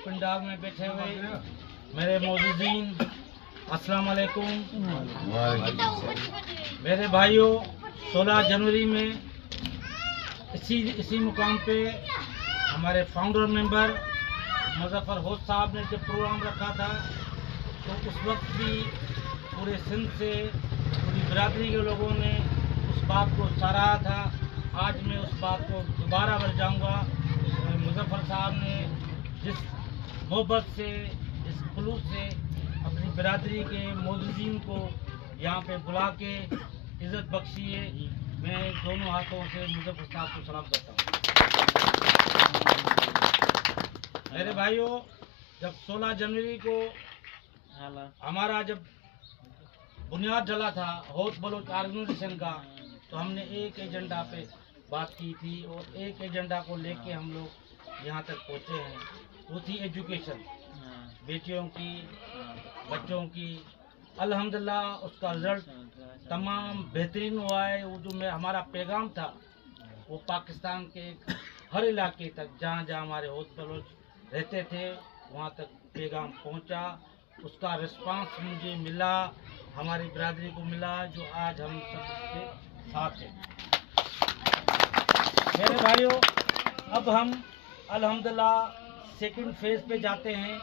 पंडाल में बैठे हुए मेरे मौजूदीन, अस्सलाम वालेकुम। मेरे भाइयों, 16 जनवरी में इसी मुकाम पे हमारे फाउंडर मेंबर मुजफ्फर होश साहब ने जब प्रोग्राम रखा था, तो उस वक्त भी पूरे सिंध से पूरी बिरादरी के लोगों ने उस बात को सराहा था। आज मैं उस बात को दोबारा बढ़ जाऊँगा। मुजफ्फर साहब ने जिस मोहब्बत से, जिस खुलूस से अपनी बिरादरी के मौजूदीन को यहाँ पे बुला के इज़्ज़त बख्शी है, मैं दोनों हाथों से मुजफ्फर साहब को सलाम करता हूँ। मेरे भाइयों, जब 16 जनवरी को हमारा जब बुनियाद डला था होत बलोच ऑर्गेनाइजेशन का, तो हमने एक एजेंडा पे बात की थी और एक एजेंडा को लेके हम लोग यहाँ तक पहुँचे हैं। वो थी एजुकेशन, बेटियों की, बच्चों की। अल्हम्दुलिल्लाह उसका रिजल्ट तमाम बेहतरीन हुआ है। वो जो हमारा पैगाम था, वो पाकिस्तान के हर इलाके तक, जहाँ जहाँ हमारे होत बलोच रहते थे, वहाँ तक पैगाम पहुँचा। उसका रिस्पांस मुझे मिला, हमारी बिरादरी को मिला, जो आज हम सब उसके साथ हैं। मेरे भाइयों, अब हम अल्हम्दुलिल्लाह सेकंड फेज़ पे जाते हैं।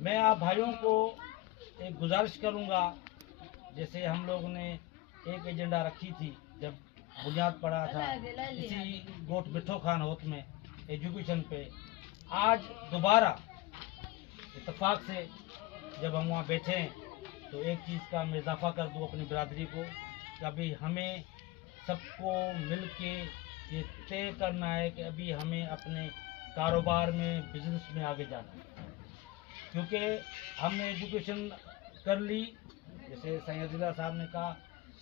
मैं आप भाइयों को एक गुजारिश करूंगा, जैसे हम लोगों ने एक एजेंडा रखी थी जब बुनियाद पड़ा था इसी गोट मिठो खान होत में एजुकेशन पे, आज दोबारा इत्तेफाक से जब हम वहाँ बैठे हैं, तो एक चीज़ का मैं इजाफा कर दूँ अपनी बिरादरी को कि अभी हमें सबको मिल के ये तय करना है कि अभी हमें अपने कारोबार में, बिजनेस में आगे जाना है। क्योंकि हमने एजुकेशन कर ली, जैसे सैयदुल्लाह साहब ने कहा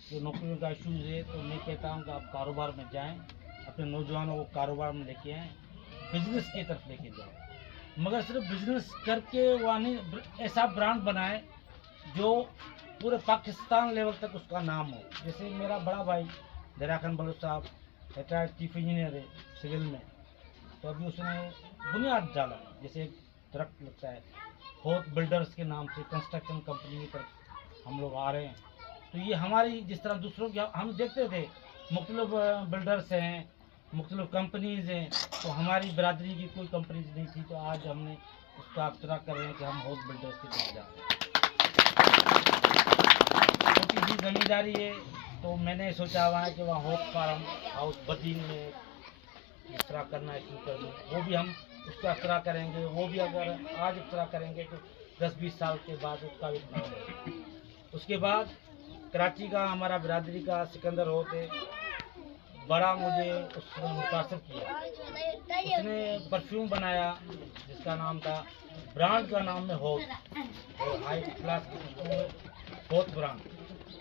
कि नौकरियों का इशूज़ है, तो मैं कहता हूँ कि आप कारोबार में जाएं, अपने नौजवानों को कारोबार में लेके आएँ, बिजनेस की तरफ लेके जाएं। मगर सिर्फ बिजनेस करके वहाँ नहीं, ऐसा ब्रांड बनाएं जो पूरे पाकिस्तान लेवल तक उसका नाम हो। जैसे मेरा बड़ा भाई दरिया खान बलोच साहब रिटायर्ड चीफ इंजीनियर है सिविल में, तो अभी उसने बुनियाद डाला, जैसे एक दरख्त लगता है, होत बिल्डर्स के नाम से कंस्ट्रक्शन कंपनी की तरफ हम लोग आ रहे हैं। तो ये हमारी, जिस तरह दूसरों की हम देखते थे मुख्तलिफ बिल्डर्स हैं, मुख्तलिफ कंपनीज़ हैं, तो हमारी बिरादरी की कोई कंपनीज नहीं थी। तो आज हमने उसका अख्तरा कर रहे हैं कि हम होत बिल्डर्स की तरफ जा रहे हैं। छोटी सी ज़मींदारी है, तो मैंने सोचा हुआ है कि वहाँ होप फार्म हाउस बदीन में इस तरह करना है, शुरू कर दूँ। वो भी हम उसका अख्तरा करेंगे। वो भी अगर आज अख्तरा करेंगे तो 10-20 साल के बाद उसका भी इतना होगा। उसके बाद कराची का हमारा बिरादरी का सिकंदर होते बड़ा मुझे उसने मुतासर किया। उसने परफ्यूम बनाया जिसका नाम था, ब्रांड का नाम है होत, और हाई क्लास होत ब्रांड।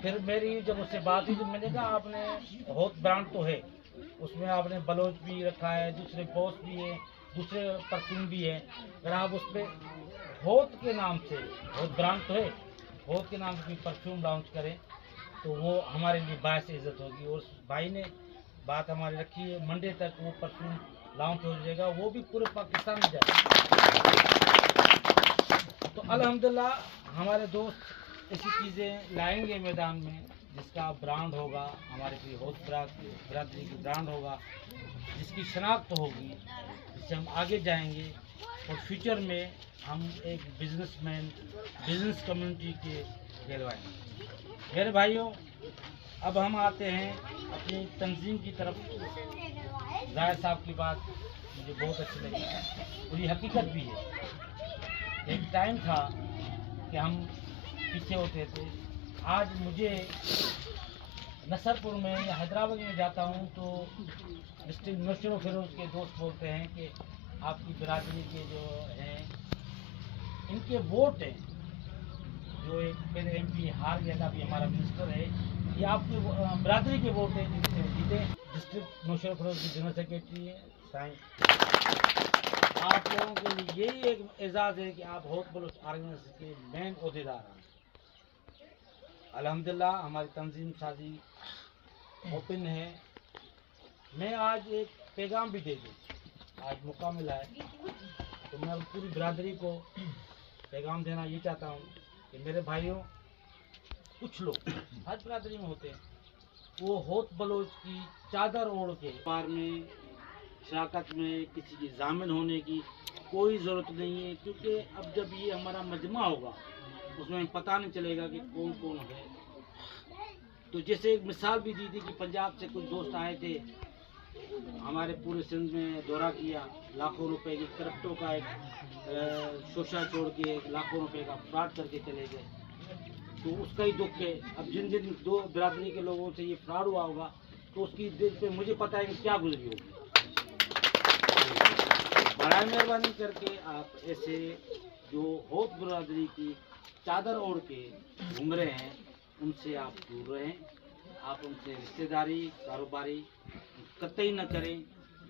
फिर मेरी जब उससे बात हुई तो मैंने कहा आपने होत ब्रांड तो है, उसमें आपने बलोच भी रखा है, दूसरे बॉस भी है, दूसरे परफ्यूम भी है, अगर आप उस पर होत के नाम से, होत ब्रांड तो है, होत के नाम से परफ्यूम लॉन्च करें तो वो हमारे लिए बायस इज़्ज़त होगी। और उस भाई ने बात हमारी रखी है, मंडे तक वो परफ्यूम लॉन्च हो जाएगा, वो भी पूरे पाकिस्तान में जाएगा। तो अल्हम्दुलिल्लाह हमारे दोस्त ऐसी चीज़ें लाएंगे मैदान में जिसका ब्रांड होगा, हमारे लिए होत बिरादरी की ब्रांड होगा, जिसकी शनाख्त होगी, जिससे हम आगे जाएंगे और फ्यूचर में हम एक बिजनेसमैन, बिजनेस कम्युनिटी के कहलवाएंगे। मेरे भाइयों, अब हम आते हैं अपनी तंजीम की तरफ। जाहिर साहब की बात मुझे बहुत अच्छी लगी और ये हकीकत भी है। एक टाइम था कि हम पीछे होते थे। आज मुझे नसरपुर में या हैदराबाद में जाता हूँ तो डिस्ट्रिक्ट नौशरो फिरोज के दोस्त बोलते हैं कि आपकी बिरादरी के जो हैं, इनके वोट हैं, जो एक पहले MP हार गया था, अभी हमारा मिनिस्टर है, ये आपकी बिरादरी के वोट हैं जिनसे जीते। डिस्ट्रिक्ट नौशरो फिरोज की जनरल सेक्रेटरी है साइंस। आप लोगों के लिए यही एक एजाज़ है कि आप होत बलोच ऑर्गेनाइजेशन के मेन अहदेदार हैं। अल्हम्दुलिल्लाह हमारी तंजीम साजी ओपन है। मैं आज एक पैगाम भी दे दूँ आज मौका मिला है, तो मैं पूरी बिरादरी को पैगाम देना ये चाहता हूँ कि मेरे भाइयों, कुछ लोग हर बिरादरी में होते हैं, वो होत बलोच की चादर ओढ़ के पार में शराकत में किसी की जामिन होने की कोई ज़रूरत नहीं है, क्योंकि अब जब ये हमारा मजमा होगा उसमें पता नहीं चलेगा कि कौन कौन है। तो जैसे एक मिसाल भी दी थी कि पंजाब से कुछ दोस्त आए थे, हमारे पूरे सिंध में दौरा किया, लाखों रुपए की क्रिप्टो का एक शोशा छोड़ के लाखों रुपए का फ्रॉड करके चले गए। तो उसका ही दुख है। अब जिन जिन दो बिरादरी के लोगों से ये फ्रॉड हुआ होगा, तो उसकी दिल पे मुझे पता है कि क्या गुजरी होगी। बड़ा मेहरबानी करके आप ऐसे जो होत बिरादरी की चादर ओढ़ के घूम रहे हैं, उनसे आप दूर रहें। आप उनसे रिश्तेदारी कारोबारी कतई न करें,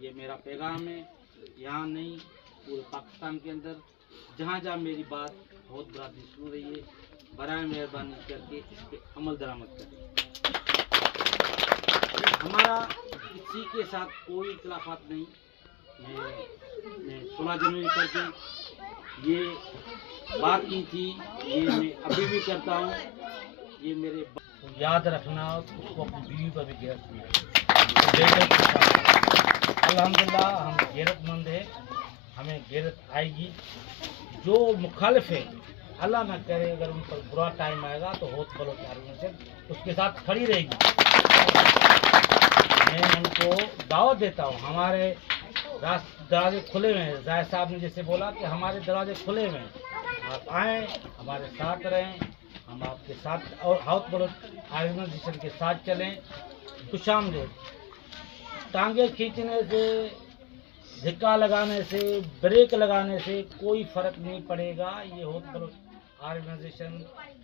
ये मेरा पैगाम है। यहाँ नहीं, पूरे पाकिस्तान के अंदर जहाँ जहाँ मेरी बात होत बिरादरी सुन रही है, बराए मेहरबानी करके इस पर अमल दरामद करें। हमारा किसी के साथ कोई इख्लाफात नहीं। मैं 16 जनवरी करके ये बात की थी, ये मैं अभी भी करता हूँ। ये मेरे तो याद रखना, उसको अपनी बीवी पर भी गैरत नहीं है। अल्हम्दुलिल्लाह हम गैरतमंद है, हमें गैरत आएगी। जो मुखालिफ है, अल्लाह न करे अगर उन पर बुरा टाइम आएगा तो होत बलोच ऑर्गेनाइजेशन उसके साथ खड़ी रहेगी। मैं उनको दावत देता हूँ, हमारे दरवाजे खुले हुए हैं। जायद साहब ने जैसे बोला कि हमारे दरवाजे खुले हुए हैं, आप आएँ, हमारे साथ रहें, हम आपके साथ और होत बलोच ऑर्गेनाइजेशन के साथ चलें। खुशामदीद। टांगे खींचने से, धिक्का लगाने से, ब्रेक लगाने से कोई फर्क नहीं पड़ेगा। ये होत बलोच ऑर्गेनाइजेशन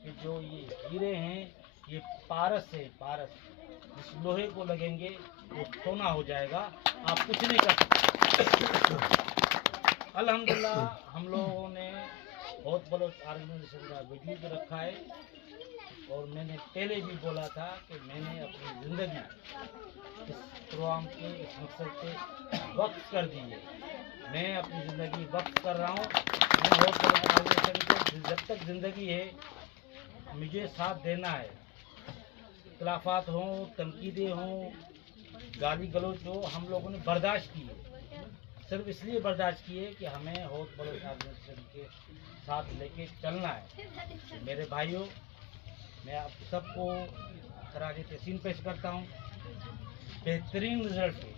के जो ये हीरे हैं, ये पारस है, पारस। इस लोहे को लगेंगे वो सोना हो जाएगा, आप कुछ नहीं कर सकते। अल्हम्दुलिल्लाह हम लोगों ने होत बलोच ऑर्गेनाइजेशन का वजूद रखा है, और मैंने पहले भी बोला था कि मैंने अपनी ज़िंदगी इस प्रोग्राम के इस मकसद पे वक्त कर दी है। मैं अपनी ज़िंदगी वक्त कर रहा हूँ। मैं होत बलोच ऑर्गेनाइजेशन को जब तक ज़िंदगी है मुझे साथ देना है। इख्तिलाफात हों, तनकीदें हों, गाली गलौज हो, हम लोगों ने बर्दाश्त की है। सिर्फ इसलिए बर्दाश्त की है कि हमें होत बलोच ऑर्गेनाइजेशन के साथ लेके चलना है। मेरे भाइयों, मैं आप सबको खराज तहसीन पेश करता हूँ। बेहतरीन रिजल्ट है।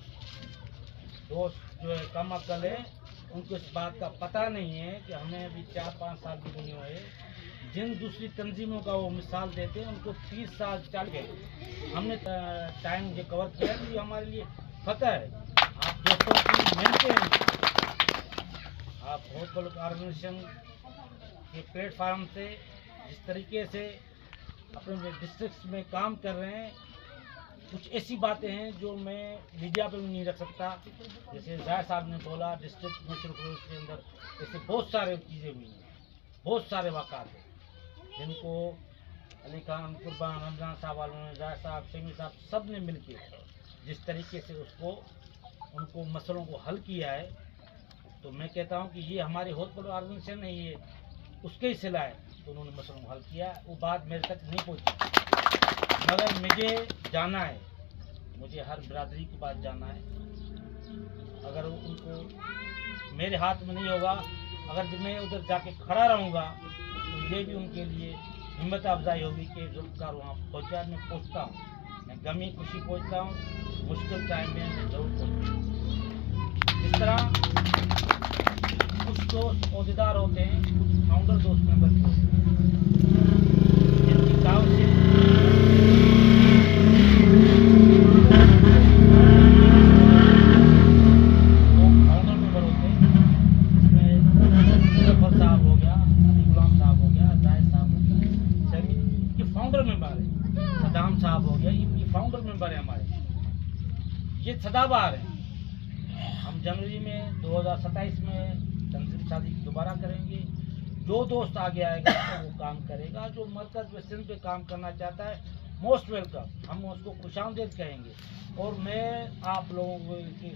दोस्त जो है कम अक्ल है, उनको इस बात का पता नहीं है कि हमें अभी 4-5 साल भी नहीं हुए। जिन दूसरी तंजीमों का वो मिसाल देते हैं, उनको 30 साल चल गए। हमने टाइम जो कवर किया, तो ये हमारे लिए फतह है। आप दोस्तों की मिलते हैं, आप होत बलोच ऑर्गेनाइजेशन के प्लेटफार्म से जिस तरीके से अपने डिस्ट्रिक्ट में काम कर रहे हैं, कुछ ऐसी बातें हैं जो मैं मीडिया पे भी नहीं रख सकता। जैसे जायद साहब ने बोला, डिस्ट्रिक्ट मेट्रोपोलिस के अंदर ऐसे बहुत सारे चीज़ें हुई हैं, बहुत सारे वाक़ात हैं जिनको अली खान, कुर्बान, रमजान साहब वालों ने, जायद साहब, शमी साहब, सब ने मिल के जिस तरीके से उनको मसलों को हल किया है, तो मैं कहता हूँ कि ये हमारे होत बलोच ऑर्गेनाइजेशन है, ये उसके ही सिला है। तो उन्होंने मसलों को हल किया, वो बात मेरे तक नहीं पहुँची। मगर मुझे जाना है, मुझे हर बिरादरी की बात जाना है। अगर उनको मेरे हाथ में नहीं होगा, अगर जब मैं उधर जाके खड़ा रहूँगा, तो ये भी उनके लिए हिम्मत अफजाई होगी कि जुल्फ़कार वहाँ पहुँचा। मैं पहुँचता हूँ, मैं गमी खुशी पहुँचता हूँ, मुश्किल टाइम में मैं ज़रूर पहुँचता हूँ। इस तरह कुछ दोस्त ओहदेदार होते हैं, कुछ फाउंडर दोस्त मेंबर भी होते हैं, जिनकी दावत से वो फाउंडर मेंबर होते हैं। इसमें मुजफ्फर साहब हो गया, अली गुलाम साहब हो गया, जायद साहब हो गया, शमी, ये फाउंडर मेंबर है। सदाम साहब हो गया, ये फाउंडर मेंबर है हमारे, ये सदाबहार है। हम जनवरी में 2027 में तंजीम शादी दोबारा करेंगे। जो दोस्त आगे आएगा तो वो काम करेगा, जो मरकज़ व सिंध पे काम करना चाहता है, मोस्ट वेलकम, हम उसको खुशामदीद कहेंगे। और मैं आप लोगों के